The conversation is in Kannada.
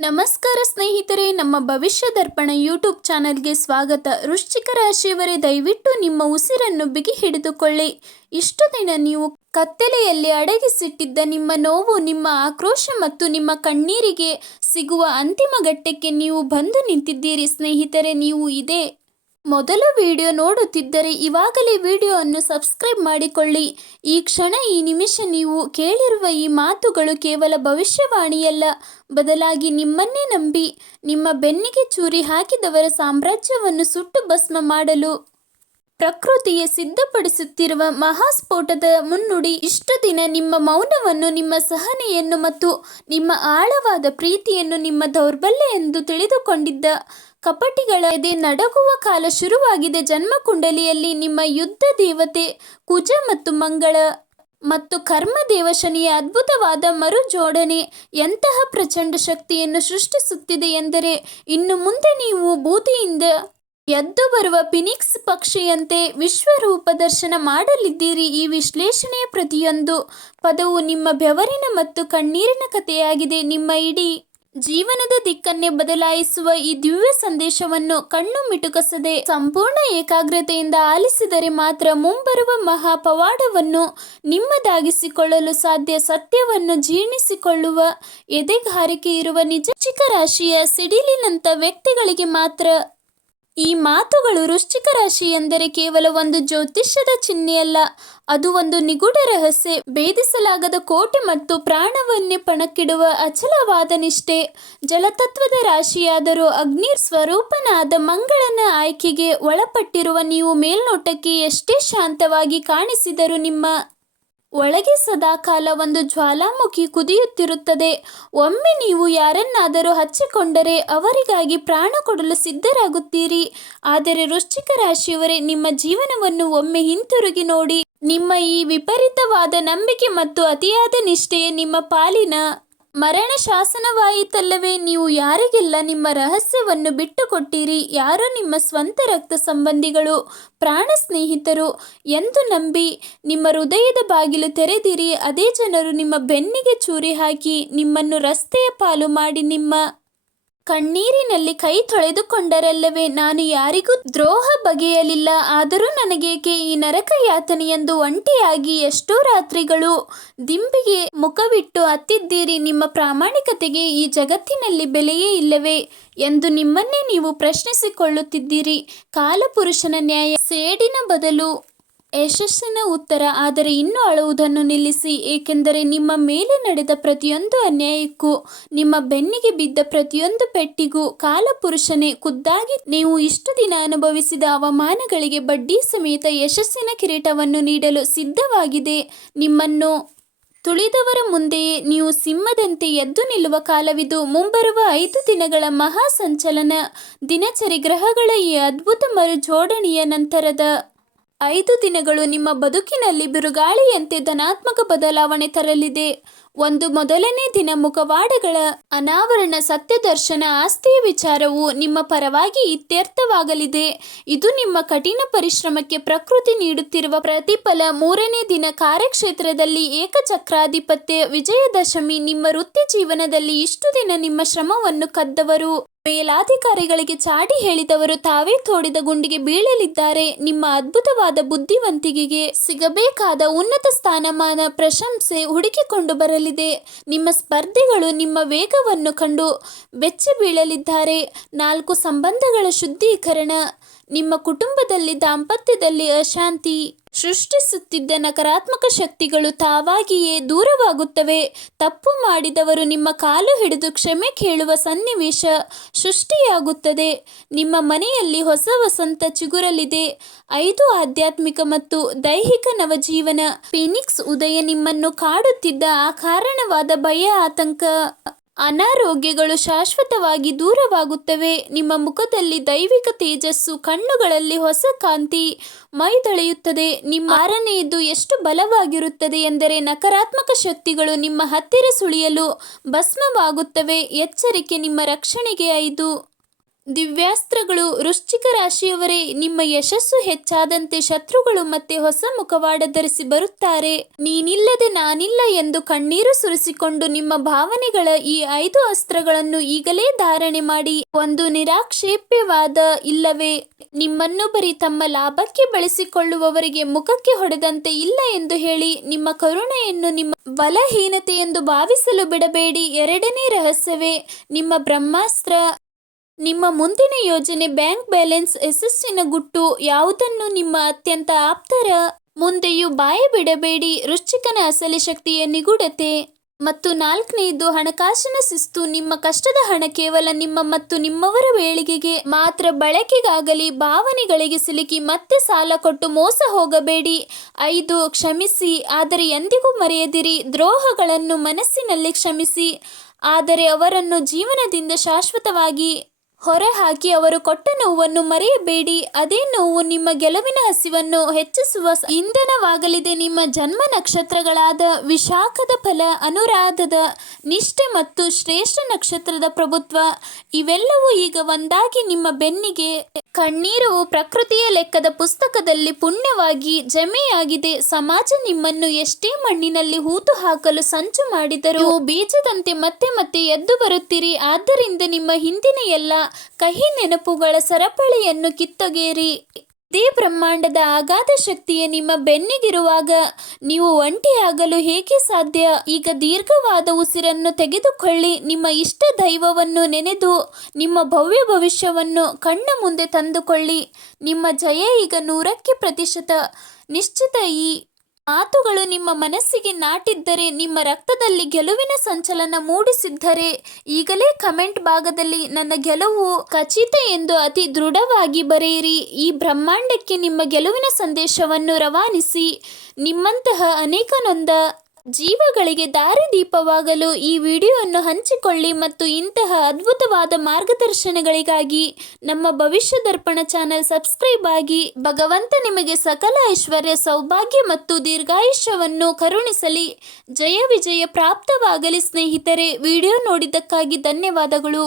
ನಮಸ್ಕಾರ ಸ್ನೇಹಿತರೆ, ನಮ್ಮ ಭವಿಷ್ಯ ದರ್ಪಣ ಯೂಟ್ಯೂಬ್ ಚಾನಲ್ಗೆ ಸ್ವಾಗತ. ವೃಶ್ಚಿಕ ರಾಶಿಯವರೇ, ದಯವಿಟ್ಟು ನಿಮ್ಮ ಉಸಿರನ್ನು ಬಿಗಿ ಹಿಡಿದುಕೊಳ್ಳಿ. ಇಷ್ಟು ದಿನ ನೀವು ಕತ್ತಲೆಯಲ್ಲಿ ಅಡಗಿಸಿಟ್ಟಿದ್ದ ನಿಮ್ಮ ನೋವು, ನಿಮ್ಮ ಆಕ್ರೋಶ ಮತ್ತು ನಿಮ್ಮ ಕಣ್ಣೀರಿಗೆ ಸಿಗುವ ಅಂತಿಮ ಘಟ್ಟಕ್ಕೆ ನೀವು ಬಂದು ನಿಂತಿದ್ದೀರಿ. ಸ್ನೇಹಿತರೆ, ನೀವು ಇದೇ ಮೊದಲ ವಿಡಿಯೋ ನೋಡುತ್ತಿದ್ದರೆ ಇವಾಗಲೇ ವಿಡಿಯೋವನ್ನು ಸಬ್ಸ್ಕ್ರೈಬ್ ಮಾಡಿಕೊಳ್ಳಿ. ಈ ಕ್ಷಣ, ಈ ನಿಮಿಷ ನೀವು ಕೇಳಿರುವ ಈ ಮಾತುಗಳು ಕೇವಲ ಭವಿಷ್ಯವಾಣಿಯಲ್ಲ, ಬದಲಾಗಿ ನಿಮ್ಮನ್ನೇ ನಂಬಿ ನಿಮ್ಮ ಬೆನ್ನಿಗೆ ಚೂರಿ ಹಾಕಿದವರ ಸಾಮ್ರಾಜ್ಯವನ್ನು ಸುಟ್ಟು ಭಸ್ಮ ಮಾಡಲು ಪ್ರಕೃತಿಯೇ ಸಿದ್ಧಪಡಿಸುತ್ತಿರುವ ಮಹಾಸ್ಫೋಟದ ಮುನ್ನುಡಿ. ಇಷ್ಟು ದಿನ ನಿಮ್ಮ ಮೌನವನ್ನು, ನಿಮ್ಮ ಸಹನೆಯನ್ನು ಮತ್ತು ನಿಮ್ಮ ಆಳವಾದ ಪ್ರೀತಿಯನ್ನು ನಿಮ್ಮ ದೌರ್ಬಲ್ಯ ಎಂದು ತಿಳಿದುಕೊಂಡಿದ್ದ ಕಪಟಿಗಳ ಎದೆ ನಡಗುವ ಕಾಲ ಶುರುವಾಗಿದೆ. ಜನ್ಮಕುಂಡಲಿಯಲ್ಲಿ ನಿಮ್ಮ ಯುದ್ಧ ದೇವತೆ ಕುಜ ಮತ್ತು ಮಂಗಳ ಮತ್ತು ಕರ್ಮದೇವ ಶನಿಯ ಅದ್ಭುತವಾದ ಮರುಜೋಡಣೆ ಎಂತಹ ಪ್ರಚಂಡ ಶಕ್ತಿಯನ್ನು ಸೃಷ್ಟಿಸುತ್ತಿದೆ ಎಂದರೆ, ಇನ್ನು ಮುಂದೆ ನೀವು ಬೂದಿಯಿಂದ ಎದ್ದು ಬರುವ ಫಿನಿಕ್ಸ್ ಪಕ್ಷಿಯಂತೆ ವಿಶ್ವರೂಪ ದರ್ಶನ ಮಾಡಲಿದ್ದೀರಿ. ಈ ವಿಶ್ಲೇಷಣೆಯ ಪ್ರತಿಯೊಂದು ಪದವು ನಿಮ್ಮ ಬೆವರಿನ ಮತ್ತು ಕಣ್ಣೀರಿನ ಕಥೆಯಾಗಿದೆ. ನಿಮ್ಮ ಇಡೀ ಜೀವನದ ದಿಕ್ಕನ್ನೇ ಬದಲಾಯಿಸುವ ಈ ದಿವ್ಯ ಸಂದೇಶವನ್ನು ಕಣ್ಣು ಮಿಟುಕಿಸದೆ ಸಂಪೂರ್ಣ ಏಕಾಗ್ರತೆಯಿಂದ ಆಲಿಸಿದರೆ ಮಾತ್ರ ಮುಂಬರುವ ಮಹಾ ಪವಾಡವನ್ನು ನಿಮ್ಮದಾಗಿಸಿಕೊಳ್ಳಲು ಸಾಧ್ಯ. ಸತ್ಯವನ್ನು ಜೀರ್ಣಿಸಿಕೊಳ್ಳುವ ಎದೆಗಾರಿಕೆ ಇರುವ ನಿಜ ವೃಶ್ಚಿಕ ರಾಶಿಯ ಸಿಡಿಲಿನಂಥ ವ್ಯಕ್ತಿಗಳಿಗೆ ಮಾತ್ರ ಈ ಮಾತುಗಳು. ವೃಶ್ಚಿಕ ರಾಶಿ ಎಂದರೆ ಕೇವಲ ಒಂದು ಜ್ಯೋತಿಷ್ಯದ ಚಿಹ್ನೆಯಲ್ಲ, ಅದು ಒಂದು ನಿಗೂಢ ರಹಸ್ಯ, ಭೇದಿಸಲಾಗದ ಕೋಟೆ ಮತ್ತು ಪ್ರಾಣವನ್ನೇ ಪಣಕ್ಕಿಡುವ ಅಚಲವಾದ ನಿಷ್ಠೆ. ಜಲತತ್ವದ ರಾಶಿಯಾದರೂ ಅಗ್ನಿ ಸ್ವರೂಪನಾದ ಮಂಗಳನ ಆಯ್ಕೆಗೆ ಒಳಪಟ್ಟಿರುವ ನೀವು ಮೇಲ್ನೋಟಕ್ಕೆ ಎಷ್ಟೇ ಶಾಂತವಾಗಿ ಕಾಣಿಸಿದರೂ ನಿಮ್ಮ ಒಳಗೆ ಸದಾಕಾಲ ಒಂದು ಜ್ವಾಲಾಮುಖಿ ಕುದಿಯುತ್ತಿರುತ್ತದೆ. ಒಮ್ಮೆ ನೀವು ಯಾರನ್ನಾದರೂ ಹಚ್ಚಿಕೊಂಡರೆ ಅವರಿಗಾಗಿ ಪ್ರಾಣ ಕೊಡಲು ಸಿದ್ಧರಾಗುತ್ತೀರಿ. ಆದರೆ ವೃಶ್ಚಿಕ ರಾಶಿಯವರೇ, ನಿಮ್ಮ ಜೀವನವನ್ನು ಒಮ್ಮೆ ಹಿಂತಿರುಗಿ ನೋಡಿ. ನಿಮ್ಮ ಈ ವಿಪರೀತವಾದ ನಂಬಿಕೆ ಮತ್ತು ಅತಿಯಾದ ನಿಷ್ಠೆಯೇ ನಿಮ್ಮ ಪಾಲಿನ ಮರಣ ಶಾಸನವಾಯಿತಲ್ಲವೇ? ನೀವು ಯಾರಿಗೆಲ್ಲ ನಿಮ್ಮ ರಹಸ್ಯವನ್ನು ಬಿಟ್ಟುಕೊಟ್ಟಿರಿ, ಯಾರೋ ನಿಮ್ಮ ಸ್ವಂತ ರಕ್ತ ಸಂಬಂಧಿಗಳು, ಪ್ರಾಣ ಸ್ನೇಹಿತರು ಎಂದು ನಂಬಿ ನಿಮ್ಮ ಹೃದಯದ ಬಾಗಿಲು ತೆರೆದಿರಿ, ಅದೇ ಜನರು ನಿಮ್ಮ ಬೆನ್ನಿಗೆ ಚೂರಿ ಹಾಕಿ ನಿಮ್ಮನ್ನು ರಸ್ತೆಯ ಪಾಲು ಮಾಡಿ ನಿಮ್ಮ ಕಣ್ಣೀರಿನಲ್ಲಿ ಕೈ ತೊಳೆದುಕೊಂಡರಲ್ಲವೇ? ನಾನು ಯಾರಿಗೂ ದ್ರೋಹ ಬಗೆಯಲಿಲ್ಲ, ಆದರೂ ನನಗೇಕೆ ಈ ನರಕ ಯಾತನೆ ಎಂದು ಒಂಟಿಯಾಗಿ ಎಷ್ಟೋ ರಾತ್ರಿಗಳು ದಿಂಬಿಗೆ ಮುಖವಿಟ್ಟು ಅತ್ತಿದ್ದೀರಿ. ನಿಮ್ಮ ಪ್ರಾಮಾಣಿಕತೆಗೆ ಈ ಜಗತ್ತಿನಲ್ಲಿ ಬೆಲೆಯೇ ಇಲ್ಲವೇ ಎಂದು ನಿಮ್ಮನ್ನೇ ನೀವು ಪ್ರಶ್ನಿಸಿಕೊಳ್ಳುತ್ತಿದ್ದೀರಿ. ಕಾಲಪುರುಷನ ನ್ಯಾಯ ಸೇಡಿನ ಬದಲು ಯಶಸ್ಸಿನ ಉತ್ತರ. ಆದರೆ ಇನ್ನೂ ಅಳುವುದನ್ನು ನಿಲ್ಲಿಸಿ, ಏಕೆಂದರೆ ನಿಮ್ಮ ಮೇಲೆ ನಡೆದ ಪ್ರತಿಯೊಂದು ಅನ್ಯಾಯಕ್ಕೂ, ನಿಮ್ಮ ಬೆನ್ನಿಗೆ ಬಿದ್ದ ಪ್ರತಿಯೊಂದು ಪೆಟ್ಟಿಗೂ ಕಾಲಪುರುಷನೇ ಖುದ್ದಾಗಿ ನೀವು ಇಷ್ಟು ದಿನ ಅನುಭವಿಸಿದ ಅವಮಾನಗಳಿಗೆ ಬಡ್ಡಿ ಸಮೇತ ಯಶಸ್ಸಿನ ಕಿರೀಟವನ್ನು ನೀಡಲು ಸಿದ್ಧವಾಗಿದೆ. ನಿಮ್ಮನ್ನು ತುಳಿದವರ ಮುಂದೆಯೇ ನೀವು ಸಿಂಹದಂತೆ ಎದ್ದು ನಿಲ್ಲುವ ಕಾಲವಿದು. ಮುಂಬರುವ 5 ದಿನಗಳ ಮಹಾ ಸಂಚಲನ ದಿನಚರಿ ಗ್ರಹಗಳ ಈ ಅದ್ಭುತ ಮರುಜೋಡಣೆಯ ನಂತರದ 5 ದಿನಗಳು ನಿಮ್ಮ ಬದುಕಿನಲ್ಲಿ ಬಿರುಗಾಳಿಯಂತೆ ಧನಾತ್ಮಕ ಬದಲಾವಣೆ ತರಲಿದೆ. ಮೊದಲನೇ ದಿನ ಮುಖವಾಡಗಳ ಅನಾವರಣ, ಸತ್ಯದರ್ಶನ, ಆಸ್ತಿಯ ವಿಚಾರವು ನಿಮ್ಮ ಪರವಾಗಿ ಇತ್ಯರ್ಥವಾಗಲಿದೆ. ಇದು ನಿಮ್ಮ ಕಠಿಣ ಪರಿಶ್ರಮಕ್ಕೆ ಪ್ರಕೃತಿ ನೀಡುತ್ತಿರುವ ಪ್ರತಿಫಲ. ಮೂರನೇ ದಿನ ಕಾರ್ಯಕ್ಷೇತ್ರದಲ್ಲಿ ಏಕಚಕ್ರಾಧಿಪತ್ಯ, ವಿಜಯದಶಮಿ. ನಿಮ್ಮ ವೃತ್ತಿ ಜೀವನದಲ್ಲಿ ಇಷ್ಟು ದಿನ ನಿಮ್ಮ ಶ್ರಮವನ್ನು ಕದ್ದವರು, ಮೇಲಾಧಿಕಾರಿಗಳಿಗೆ ಚಾಡಿ ಹೇಳಿದವರು ತಾವೇ ತೋಡಿದ ಗುಂಡಿಗೆ ಬೀಳಲಿದ್ದಾರೆ. ನಿಮ್ಮ ಅದ್ಭುತವಾದ ಬುದ್ಧಿವಂತಿಕೆಗೆ ಸಿಗಬೇಕಾದ ಉನ್ನತ ಸ್ಥಾನಮಾನ, ಪ್ರಶಂಸೆ ಹುಡುಕಿಕೊಂಡು ಬರಲಿದೆ. ನಿಮ್ಮ ಸ್ಪರ್ಧಿಗಳು ನಿಮ್ಮ ವೇಗವನ್ನು ಕಂಡು ಬೆಚ್ಚಿ ಬೀಳಲಿದ್ದಾರೆ. 4 ಸಂಬಂಧಗಳ ಶುದ್ಧೀಕರಣ. ನಿಮ್ಮ ಕುಟುಂಬದಲ್ಲಿ, ದಾಂಪತ್ಯದಲ್ಲಿ ಅಶಾಂತಿ ಸೃಷ್ಟಿಸುತ್ತಿದ್ದ ನಕಾರಾತ್ಮಕ ಶಕ್ತಿಗಳು ತಾವಾಗಿಯೇ ದೂರವಾಗುತ್ತವೆ. ತಪ್ಪು ಮಾಡಿದವರು ನಿಮ್ಮ ಕಾಲು ಹಿಡಿದು ಕ್ಷಮೆ ಕೇಳುವ ಸನ್ನಿವೇಶ ಸೃಷ್ಟಿಯಾಗುತ್ತದೆ. ನಿಮ್ಮ ಮನೆಯಲ್ಲಿ ಹೊಸ ವಸಂತ ಚಿಗುರಲಿದೆ. 5 ಆಧ್ಯಾತ್ಮಿಕ ಮತ್ತು ದೈಹಿಕ ನವಜೀವನ. ಫೀನಿಕ್ಸ್ ಉದಯ. ನಿಮ್ಮನ್ನು ಕಾಡುತ್ತಿದ್ದ ಅಕಾರಣವಾದ ಭಯ, ಆತಂಕ, ಅನಾರೋಗ್ಯಗಳು ಶಾಶ್ವತವಾಗಿ ದೂರವಾಗುತ್ತವೆ. ನಿಮ್ಮ ಮುಖದಲ್ಲಿ ದೈವಿಕ ತೇಜಸ್ಸು, ಕಣ್ಣುಗಳಲ್ಲಿ ಹೊಸ ಕಾಂತಿ ಮೈದಳೆಯುತ್ತದೆ. ನಿಮ್ಮ 6ನೇದು ಎಷ್ಟು ಬಲವಾಗಿರುತ್ತದೆ ಎಂದರೆ, ನಕಾರಾತ್ಮಕ ಶಕ್ತಿಗಳು ನಿಮ್ಮ ಹತ್ತಿರ ಸುಳಿಯಲು ಭಸ್ಮವಾಗುತ್ತವೆ. ಎಚ್ಚರಿಕೆ, ನಿಮ್ಮ ರಕ್ಷಣೆಗೆ 5 ದಿವ್ಯಾಸ್ತ್ರಗಳು. ವೃಶ್ಚಿಕ ರಾಶಿಯವರೇ, ನಿಮ್ಮ ಯಶಸ್ಸು ಹೆಚ್ಚಾದಂತೆ ಶತ್ರುಗಳು ಮತ್ತೆ ಹೊಸ ಮುಖವಾಡ ಧರಿಸಿ ಬರುತ್ತಾರೆ. ನೀನಿಲ್ಲದೆ ನಾನಿಲ್ಲ ಎಂದು ಕಣ್ಣೀರು ಸುರಿಸಿಕೊಂಡು ನಿಮ್ಮ ಭಾವನೆಗಳ ಈ 5 ಅಸ್ತ್ರಗಳನ್ನು ಈಗಲೇ ಧಾರಣೆ ಮಾಡಿ. ಒಂದು ನಿರಾಕ್ಷೇಪ್ಯವಾದ ಇಲ್ಲವೇ ನಿಮ್ಮನ್ನು ಬರೀ ತಮ್ಮ ಲಾಭಕ್ಕೆ ಬಳಸಿಕೊಳ್ಳುವವರಿಗೆ ಮುಖಕ್ಕೆ ಹೊಡೆದಂತೆ ಇಲ್ಲ ಎಂದು ಹೇಳಿ. ನಿಮ್ಮ ಕರುಣೆಯನ್ನು ನಿಮ್ಮ ಬಲಹೀನತೆ ಎಂದು ಭಾವಿಸಲು ಬಿಡಬೇಡಿ. 2ನೇ ರಹಸ್ಯವೇ ನಿಮ್ಮ ಬ್ರಹ್ಮಾಸ್ತ್ರ. ನಿಮ್ಮ ಮುಂದಿನ ಯೋಜನೆ, ಬ್ಯಾಂಕ್ ಬ್ಯಾಲೆನ್ಸ್, ಯಶಸ್ಸಿನ ಗುಟ್ಟು ಯಾವುದನ್ನು ನಿಮ್ಮ ಅತ್ಯಂತ ಆಪ್ತರ ಮುಂದೆಯೂ ಬಾಯಿ ಬಿಡಬೇಡಿ. ವೃಶ್ಚಿಕನ ಅಸಲಿ ಶಕ್ತಿಯ ನಿಗೂಢತೆ. ಮತ್ತು 4ನೇದು ಹಣಕಾಸಿನ ಶಿಸ್ತು. ನಿಮ್ಮ ಕಷ್ಟದ ಹಣ ಕೇವಲ ನಿಮ್ಮ ಮತ್ತು ನಿಮ್ಮವರ ಏಳಿಗೆಗೆ ಮಾತ್ರ ಬಳಕೆಗಾಗಲಿ. ಭಾವನೆಗಳಿಗೆ ಸಿಲುಕಿ ಮತ್ತೆ ಸಾಲ ಕೊಟ್ಟು ಮೋಸ ಹೋಗಬೇಡಿ. 5 ಕ್ಷಮಿಸಿ, ಆದರೆ ಎಂದಿಗೂ ಮರೆಯದಿರಿ. ದ್ರೋಹಗಳನ್ನು ಮನಸ್ಸಿನಲ್ಲಿ ಕ್ಷಮಿಸಿ, ಆದರೆ ಅವರನ್ನು ಜೀವನದಿಂದ ಶಾಶ್ವತವಾಗಿ ಹೊರಹಾಕಿ. ಅವರು ಕೊಟ್ಟ ನೋವನ್ನು ಮರೆಯಬೇಡಿ. ಅದೇ ನೋವು ನಿಮ್ಮ ಗೆಲುವಿನ ಹಸಿವನ್ನು ಹೆಚ್ಚಿಸುವ ಇಂಧನವಾಗಲಿದೆ. ನಿಮ್ಮ ಜನ್ಮ ನಕ್ಷತ್ರಗಳಾದ ವಿಶಾಖದ ಫಲ, ಅನುರಾಧದ ನಿಷ್ಠೆ ಮತ್ತು ಶ್ರೇಷ್ಠ ನಕ್ಷತ್ರದ ಪ್ರಭುತ್ವ ಇವೆಲ್ಲವೂ ಈಗ ಒಂದಾಗಿ ನಿಮ್ಮ ಬೆನ್ನಿಗೆ ಕಣ್ಣೀರು ಪ್ರಕೃತಿಯ ಲೆಕ್ಕದ ಪುಸ್ತಕದಲ್ಲಿ ಪುಣ್ಯವಾಗಿ ಜಮೆಯಾಗಿದೆ. ಸಮಾಜ ನಿಮ್ಮನ್ನು ಎಷ್ಟೇ ಮಣ್ಣಿನಲ್ಲಿ ಹೂತು ಹಾಕಲು ಸಂಚು ಮಾಡಿದರೂ ನೀವು ಬೀಜದಂತೆ ಮತ್ತೆ ಮತ್ತೆ ಎದ್ದು ಬರುತ್ತೀರಿ. ಆದ್ದರಿಂದ ನಿಮ್ಮ ಹಿಂದಿನ ಎಲ್ಲ ಕಹಿ ನೆನಪುಗಳ ಸರಪಳಿಯನ್ನು ಕಿತ್ತೊಗೆಯಿರಿ. ಇದೇ ಬ್ರಹ್ಮಾಂಡದ ಅಗಾಧ ಶಕ್ತಿಯೇ ನಿಮ್ಮ ಬೆನ್ನಿಗಿರುವಾಗ ನೀವು ಒಂಟಿಯಾಗಲು ಹೇಗೆ ಸಾಧ್ಯ? ಈಗ ದೀರ್ಘವಾದ ಉಸಿರನ್ನು ತೆಗೆದುಕೊಳ್ಳಿ. ನಿಮ್ಮ ಇಷ್ಟ ದೈವವನ್ನು ನೆನೆದು ನಿಮ್ಮ ಭವ್ಯ ಭವಿಷ್ಯವನ್ನು ಕಣ್ಣ ಮುಂದೆ ತಂದುಕೊಳ್ಳಿ. ನಿಮ್ಮ ಜಯ ಈಗ 100% ನಿಶ್ಚಿತ. ಈ ಮಾತುಗಳು ನಿಮ್ಮ ಮನಸ್ಸಿಗೆ ನಾಟಿದ್ದರೆ, ನಿಮ್ಮ ರಕ್ತದಲ್ಲಿ ಗೆಲುವಿನ ಸಂಚಲನ ಮೂಡಿಸಿದ್ದರೆ ಈಗಲೇ ಕಮೆಂಟ್ ಭಾಗದಲ್ಲಿ ನನ್ನ ಗೆಲುವು ಖಚಿತ ಎಂದು ಅತಿ ದೃಢವಾಗಿ ಬರೆಯಿರಿ. ಈ ಬ್ರಹ್ಮಾಂಡಕ್ಕೆ ನಿಮ್ಮ ಗೆಲುವಿನ ಸಂದೇಶವನ್ನು ರವಾನಿಸಿ. ನಿಮ್ಮಂತಹ ಅನೇಕ ನೊಂದ ಜೀವಗಳಿಗೆ ದಾರಿದೀಪವಾಗಲು ಈ ವಿಡಿಯೋವನ್ನು ಹಂಚಿಕೊಳ್ಳಿ. ಮತ್ತು ಇಂತಹ ಅದ್ಭುತವಾದ ಮಾರ್ಗದರ್ಶನಗಳಿಗಾಗಿ ನಮ್ಮ ಭವಿಷ್ಯ ದರ್ಪಣ ಚಾನೆಲ್ ಸಬ್ಸ್ಕ್ರೈಬ್ ಆಗಿ. ಭಗವಂತ ನಿಮಗೆ ಸಕಲ ಐಶ್ವರ್ಯ, ಸೌಭಾಗ್ಯ ಮತ್ತು ದೀರ್ಘಾಯುಷ್ಯವನ್ನು ಕರುಣಿಸಲಿ. ಜಯ ವಿಜಯ ಪ್ರಾಪ್ತವಾಗಲಿ. ಸ್ನೇಹಿತರೆ, ವಿಡಿಯೋ ನೋಡಿದ್ದಕ್ಕಾಗಿ ಧನ್ಯವಾದಗಳು.